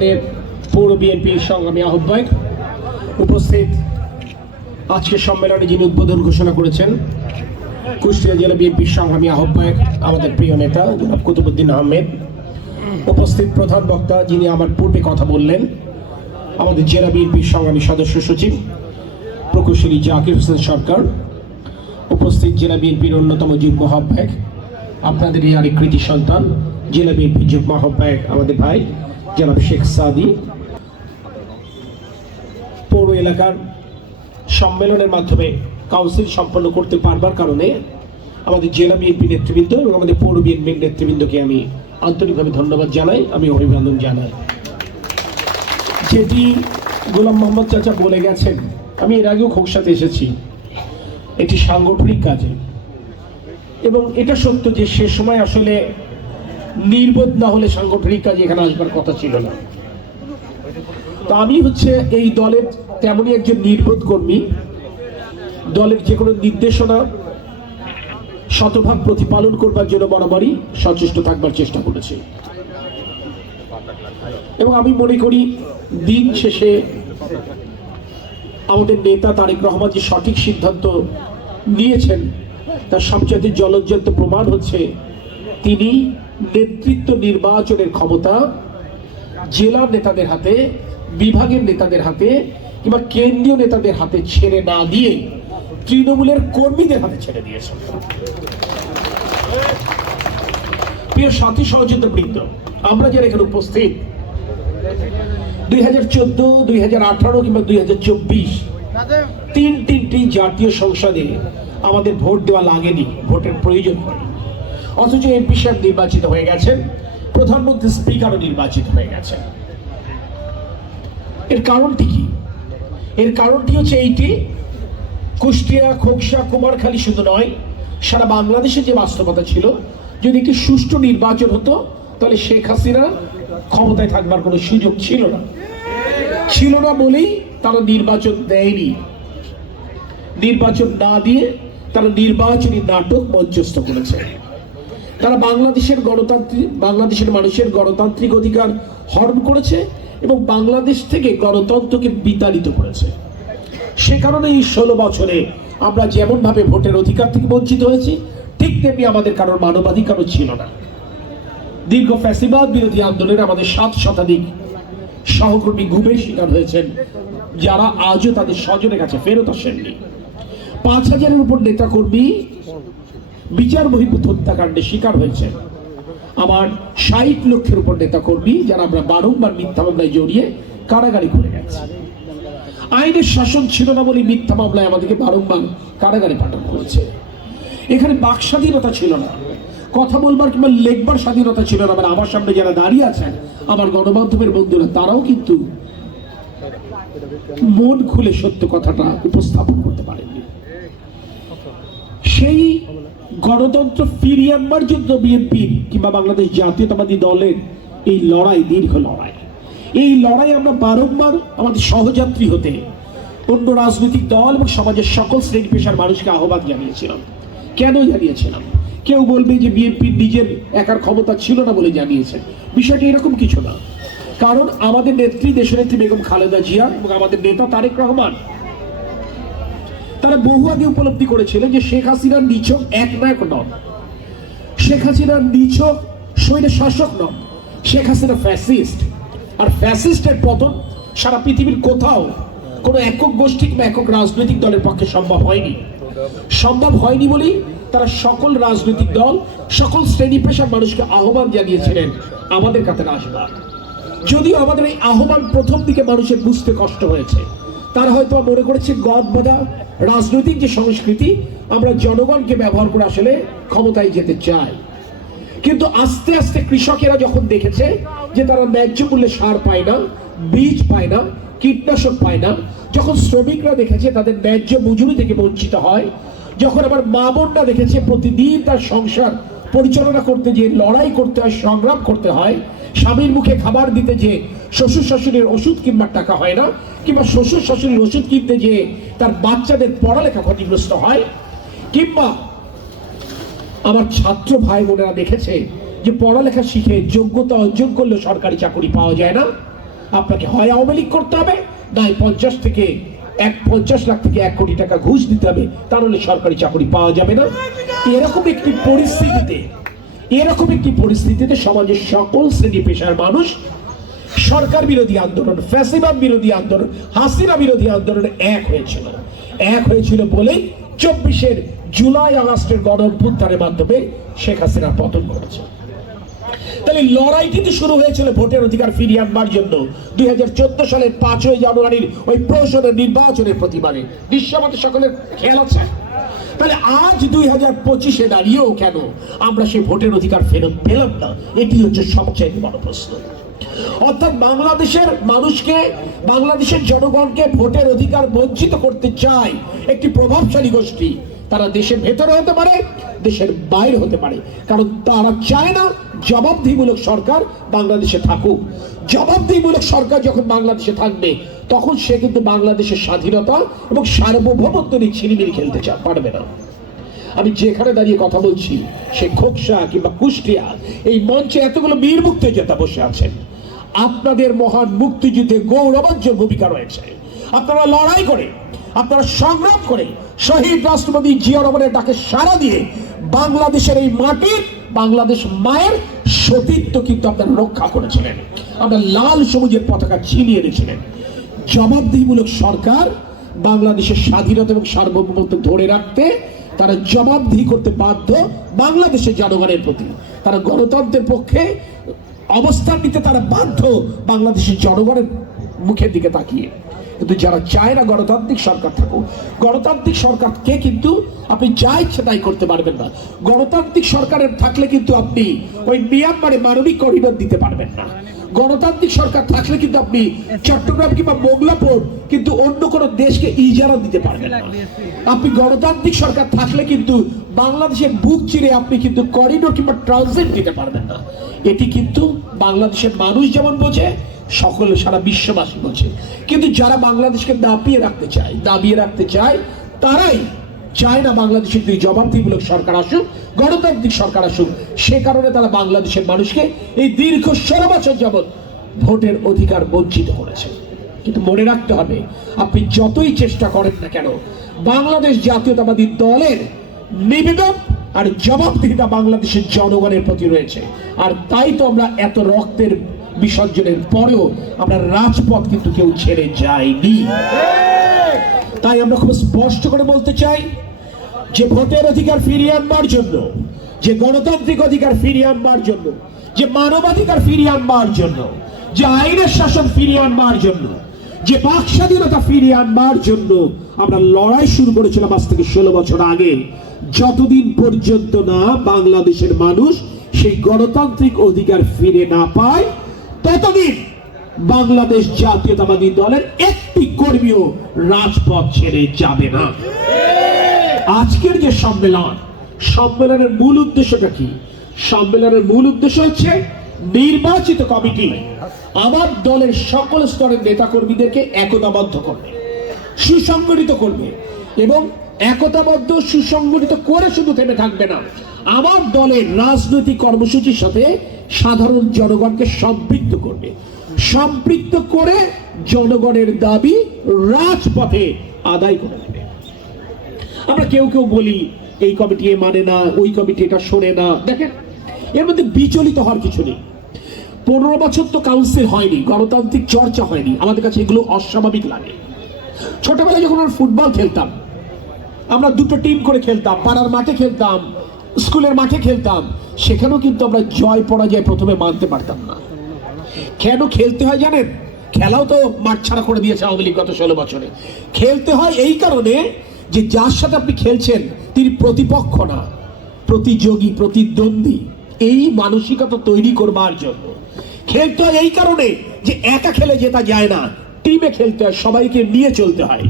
আমাদের পৌর বিএনপির সংগ্রামী আহ্বায়ক উপস্থিত আজকের সম্মেলনে যিনি উদ্বোধন ঘোষণা করেছেন, কুষ্টিয়া জেলা বিএনপির সংগ্রামী আহ্বায়ক আমাদের প্রিয় নেতা জনাব কুতুবুদ্দিন আহমেদ, উপস্থিত প্রধান বক্তা যিনি আমার পূর্বে কথা বললেন, আমাদের জেলা বিএনপির সংগ্রামী সদস্য সচিব প্রকৌশলী জাকির হোসেন সরকার, উপস্থিত জেলা বিএনপির অন্যতম যুগ্ম আহ্বায়ক, আপনাদের এই আরেক কৃতি সন্তান, জেলা বিএনপির যুগ্ম আহ্বায়ক আমাদের ভাই জনাব শেখ সাদি। পৌর এলাকার সম্মেলনের মাধ্যমে কাউন্সিল সম্পন্ন করতে পারবার কারণে আমাদের জেলা বিএনপি নেতৃবৃন্দ এবং আমাদের পৌর বিএনপির নেতৃবৃন্দকে আমি আন্তরিকভাবে ধন্যবাদ জানাই, আমি অভিনন্দন জানাই। যেটি গোলাম মোহাম্মদ চাচা বলে গেছেন, আমি এর আগেও খোকসাতে এসেছি একটি সাংগঠনিক কাজে। এবং এটা সত্য যে সে সময় আসলে নির্বোধ না হলে সাংগঠনিক কাজে এখানে আসবার কথা ছিল না। তো আমি হচ্ছে এই দলের তেমনই একজন নির্বোধ কর্মী। দলের যে কোনো নির্দেশনা, শতভাগ প্রতিপালন করবার জন্য বরাবরই সচেষ্ট থাকবার চেষ্টা করেছি। এবং আমি মনে করি, দিন শেষে আমাদের নেতা তারেক রহমান যে সঠিক সিদ্ধান্ত নিয়েছেন, তার সবচেয়ে জলজ্জন্ত প্রমাণ হচ্ছে, তিনি নেতৃত্ব নির্বাচনের ক্ষমতা জেলার নেতাদের হাতে, বিভাগের নেতাদের হাতে কিংবা কেন্দ্রীয় নেতাদের হাতে ছেড়ে না দিয়ে তৃণমূলের কর্মীদের হাতে ছেড়ে দিয়েছে। প্রিয় সাথী সহযোগিতা বৃন্দ আমরা যারা এখানে উপস্থিত, দুই হাজার চোদ্দ, দুই হাজার আঠারো কিংবা দুই হাজার চব্বিশ, তিন তিনটি জাতীয় সংসদে আমাদের ভোট দেওয়া লাগেনি, ভোটের প্রয়োজন হয় অথচ এমপি সাহেব নির্বাচিত হয়ে গেছেন, প্রধানমন্ত্রী স্পিকারও নির্বাচিত হয়ে গেছেন। এর কারণটি কি? এর কারণটি হচ্ছে এইটি, কুষ্টিয়া, খোকসা, কুমারখালী শুধু নয়, সারা বাংলাদেশে যে বাস্তবতা ছিল, যদি একটি সুষ্ঠু নির্বাচন হতো, তাহলে শেখ হাসিনা ক্ষমতায় থাকবার কোনো সুযোগ ছিল না। ছিল না বলেই তারা নির্বাচন দেয়নি। নির্বাচন না দিয়ে তারা নির্বাচনী নাটক মঞ্চস্থ করেছে। তারা বাংলাদেশের গণতান্ত্রিক, বাংলাদেশের মানুষের গণতান্ত্রিক অধিকার হরণ করেছে এবং বাংলাদেশ থেকে গণতন্ত্রকে বিতাড়িত করেছে। সে কারণে এই ষোলো বছরে আমরা যেমনভাবে ভোটের অধিকার থেকে বঞ্চিত হয়েছি, ঠিক তেমনি আমাদের কারোর মানবাধিকারও ছিল না। দীর্ঘ ফ্যাসিবাদ বিরোধী আন্দোলনে আমাদের সাত শতাধিক সহকর্মী গুমের শিকার হয়েছেন, যারা আজও তাদের স্বজনের কাছে ফেরত আসেননি। পাঁচ হাজারের উপর নেতাকর্মী বিচার বহির্ভূত হত্যাকাণ্ডে শিকার হয়েছে। আমার ষাট লক্ষের উপর নেতাকর্মী, যারা আমরা বারংবার মিথ্যা মামলায় জড়িয়ে কারাগারে করে গেছি। আইনের শাসন ছিল না বলে মিথ্যা মামলায় আমাদেরকে বারংবার কারাগারে পাঠানো হয়েছে। এখানে বাক স্বাধীনতা ছিল না। কথা বলবার কিংবা লেখবার স্বাধীনতা ছিল না। মানে আমার সামনে যারা দাঁড়িয়ে আছেন, আমার গণমাধ্যমের বন্ধুরা, তারাও কিন্তু মন খুলে সত্য কথাটা উপস্থাপন করতে পারেননি। সেই গণতন্ত্র ফিরিয়ে আনবার জন্য বিএনপি কিংবা বাংলাদেশ জাতীয়তাবাদী দলের এই লড়াই, দীর্ঘ লড়াই। এই লড়াই আমরা বারংবার আমাদের সহযাত্রী হতে, অন্য রাজনৈতিক দল এবং সমাজের সকল শ্রেণি পেশার মানুষকে আহ্বান জানিয়েছিলাম। কেন জানিয়েছিলাম? কেউ বলবে যে বিএনপির নিজের একার ক্ষমতা ছিল না বলে জানিয়েছেন বিষয়টি এরকম কিছু না। কারণ আমাদের নেত্রী, দেশনেত্রী বেগম খালেদা জিয়া এবং আমাদের নেতা তারেক রহমান তারা বহু আগে উপলব্ধি করেছিলেন যে শেখ হাসিনার নিছক এক নায়ক নন। শেখ হাসিনার নিছক সৈন্য শাসক নন। শেখ হাসিনা ফ্যাসিস্ট আর ফ্যাসিস্টের পতন সারা পৃথিবীর কোথাও কোনো একক গোষ্ঠী কিংবা একক রাজনৈতিক দলের পক্ষে সম্ভব হয়নি। সম্ভব হয়নি বলেই তারা সকল রাজনৈতিক দল, সকল শ্রেণি পেশার মানুষকে আহ্বান জানিয়েছিলেন, আমাদের কাছে আসবার যদিও আমাদের এই আহ্বান প্রথম দিকে মানুষের বুঝতে কষ্ট হয়েছে। তারা হয়তো মনে করেছে গদ বোধা রাজনৈতিক যে সংস্কৃতি, আমরা জনগণকে ব্যবহার করে আসলে ক্ষমতায় যেতে চাই। কিন্তু আস্তে আস্তে কৃষকেরা যখন দেখেছে যে তারা ন্যায্য মূল্যে সার পায় না, বীজ পায় না, কীটনাশক পায় না, যখন শ্রমিকরা দেখেছে তাদের ন্যায্য মজুরি থেকে বঞ্চিত হয়, যখন আবার মা বোনরা দেখেছে প্রতিদিন তার সংসার পরিচালনা করতে যে লড়াই করতে হয়, সংগ্রাম করতে হয় স্বামীর মুখে খাবার দিতে যে শ্বশুর শাশুড়ির ওষুধ কিনবার টাকা হয় না, কিংবা শ্বশুর শাশুড়ির ওষুধ কিনতে যে তার বাচ্চাদের পড়ালেখা ক্ষতিগ্রস্ত হয়, কিংবা আমার ছাত্র ভাই বোনেরা দেখেছে যে পড়ালেখা শিখে যোগ্যতা অর্জন করলে সরকারি চাকরি পাওয়া যায় না। আপনাকে হয় আওয়ামী লীগ করতে হবে নয় পঞ্চাশ থেকে এক, পঞ্চাশ লাখ থেকে এক কোটি টাকা ঘুষ দিতে হবে, তাহলে সরকারি চাকরি পাওয়া যাবে না। এরকম একটি পরিস্থিতিতে এরকম একটি পরিস্থিতিতে সমাজের সকল শ্রেণি পেশার মানুষ, সরকার বিরোধী আন্দোলন, ফ্যাসিবাদ বিরোধী আন্দোলন, হাসিনা বিরোধী আন্দোলন এক হয়েছিল। এক হয়েছিল বলেই চব্বিশের জুলাই আগস্টের গণ মাধ্যমে শেখ হাসিনা পতন ঘটেছে। তাহলে লড়াই কিন্তু শুরু হয়েছিল ভোটের অধিকার ফিরিয়ে আনবার জন্য। দুই হাজার চোদ্দ সালের পাঁচই জানুয়ারির ওই প্রহসনের নির্বাচনের প্রতিবাদে। বিশ্বমতে সকলের খেয়াল আছে? তাহলে আজ দুই হাজার পঁচিশে দাঁড়িয়েও কেন আমরা সেই ভোটের অধিকার ফেরত পেলাম না? এটি হচ্ছে সবচেয়ে বড় প্রশ্ন। অর্থাৎ বাংলাদেশের মানুষকে, বাংলাদেশের জনগণকে ভোটের অধিকার বঞ্চিত করতে চায় একটি প্রভাবশালী গোষ্ঠী তারা দেশের ভেতরে হতে পারে, দেশের বাইরে হতে পারে। কারণ তারা চায় না জবাবদিহিমূলক সরকার বাংলাদেশে থাকুক। জবাবদিহিমূলক সরকার যখন বাংলাদেশে থাকবে, তখন সে কিন্তু বাংলাদেশের স্বাধীনতা এবং সার্বভৌমত্ব নিয়ে ছিনিমিনি খেলতে পারবে না। আমি যেখানে দাঁড়িয়ে কথা বলছি, সে খোকসা কিংবা কুষ্টিয়া, এই মঞ্চে এতগুলো বীর মুক্তিযোদ্ধা বসে আছেন। আপনাদের মহান মুক্তিযুদ্ধে গৌরবাঞ্চল ভূমিকা রয়েছে। আপনারা লড়াই করে আপনারা সংগ্রাম করে শহীদ রাষ্ট্রপতি জিয়া রহমানের ডাকে সাড়া দিয়ে বাংলাদেশের এই মাটির বাংলাদেশ মায়ের সতীত্ব কিন্তু আপনারা রক্ষা করেছিলেন। আমরা লাল সবুজের পতাকা ছিনিয়ে এনেছিলেন। জবাবদিহিমূলক সরকার বাংলাদেশের স্বাধীনতা এবং সার্বভৌমত্ব ধরে রাখতে তারা জবাবদিহি করতে বাধ্য বাংলাদেশের জনগণের প্রতি। তারা গণতন্ত্রের পক্ষে অবস্থান নিতে তারা বাধ্য বাংলাদেশের জনগণের মুখের দিকে তাকিয়ে। কিন্তু যারা চায় না গণতান্ত্রিক সরকার থাকুক, গণতান্ত্রিক সরকারকে কিন্তু আপনি যা ইচ্ছে তাই করতে পারবেন না। গণতান্ত্রিক সরকারের থাকলে কিন্তু আপনি ওই মিয়ানমারে মানবিক করিডোর দিতে পারবেন না। গণতান্ত্রিক সরকার থাকলে কিন্তু আপনি চট্টগ্রাম কিংবা মোগলাপুর কিন্তু অন্য কোনো দেশকে ইজারা দিতে পারবেন না। আপনি গণতান্ত্রিক সরকার থাকলে কিন্তু বাংলাদেশের বুক চিরে আপনি কিন্তু করিডোর কিংবা ট্রানজিট দিতে পারবেন না। এটি কিন্তু বাংলাদেশের মানুষ যেমন বোঝে সকলে সারা বিশ্ববাসী বলছে। কিন্তু যারা বাংলাদেশকে দাপিয়ে রাখতে চায়, দাবিয়ে রাখতে চায়, তারাই চায় না বাংলাদেশের দুই জবাবদিহিমূলক সরকার আসুক, গণতান্ত্রিক সরকার আসুক, সে কারণে তারা বাংলাদেশের মানুষকে এই দীর্ঘ ষোলো বছর যাবৎ ভোটের অধিকার বঞ্চিত করেছে। কিন্তু মনে রাখতে হবে, আপনি যতই চেষ্টা করেন না কেন, বাংলাদেশ জাতীয়তাবাদী দলের নিবেদন আর জবাবদিহিতা বাংলাদেশের জনগণের প্রতি রয়েছে। আর তাই তো আমরা এত রক্তের বিসর্জনের পরেও আমরা রাজপথ কিন্তু কেউ ছেড়ে যায়নি। তাই আমরা খুব স্পষ্ট করে বলতে চাই যে ভোটের অধিকার ফিরিয়ে আনবার জন্য, যে গণতান্ত্রিক অধিকার ফিরিয়ে আনবার জন্য, যে মানবাধিকার ফিরিয়ে আনবার জন্য, যে আইনের শাসন ফিরিয়ে আনবার জন্য, যে বাক স্বাধীনতা ফিরিয়ে আনবার জন্য আমরা লড়াই শুরু করেছিলাম আজ থেকে ষোলো বছর আগে। যতদিন পর্যন্ত না বাংলাদেশের মানুষ সেই গণতান্ত্রিক অধিকার ফিরে না পায় ততদিন বাংলাদেশ জাতীয়তাবাদী দলের একটি কর্মীও রাজপথ ছেড়ে যাবে না। আজকের যে সম্মেলন, সম্মেলনের মূল উদ্দেশ্যটা কি? সম্মেলনের মূল উদ্দেশ্য হচ্ছে নির্বাচিত কমিটি আমার দলের সকল স্তরের নেতাকর্মীদেরকে একতাবদ্ধ করবে, সুসংগঠিত করবে এবং একতাবদ্ধ, সুসংগঠিত করে শুধু থেমে থাকবে না। আমার দলের রাজনৈতিক কর্মসূচির সাথে সাধারণ জনগণকে সম্পৃক্ত করবে। সম্পৃক্ত করে জনগণের দাবি রাজপথে আদায় করে দেবে। আমরা কেউ কেউ বলি, এই কমিটি এ মানে না, ওই কমিটি এটা শোনে না। দেখেন, এর মধ্যে বিচলিত হওয়ার কিছু নেই। পনেরো বছর তো কাউন্সিল হয়নি, গণতান্ত্রিক চর্চা হয়নি। আমাদের কাছে এগুলো অস্বাভাবিক লাগে। ছোটবেলায় যখন আমরা ফুটবল খেলতাম, আমরা দুটো টিম করে খেলতাম, পাড়ার মাঠে খেলতাম স্কুলের মাঠে খেলতাম। সেখানেও কিন্তু আমরা জয় পরাজয় প্রথমে মানতে পারতাম না। কেন খেলতে হয় জানেন? খেলাও তো মাঠ ছাড়া করে দিয়েছে আওয়ামী লীগ গত ষোলো বছরে। খেলতে হয় এই কারণে যে যার সাথে আপনি খেলছেন, তিনি প্রতিপক্ষ না, প্রতিযোগী, প্রতিদ্বন্দ্বী। এই মানসিকতা তৈরি করবার জন্য। খেলতে হয় এই কারণে যে একা খেলে জেতা যায় না। টিমে খেলতে হয়, সবাইকে নিয়ে চলতে হয়।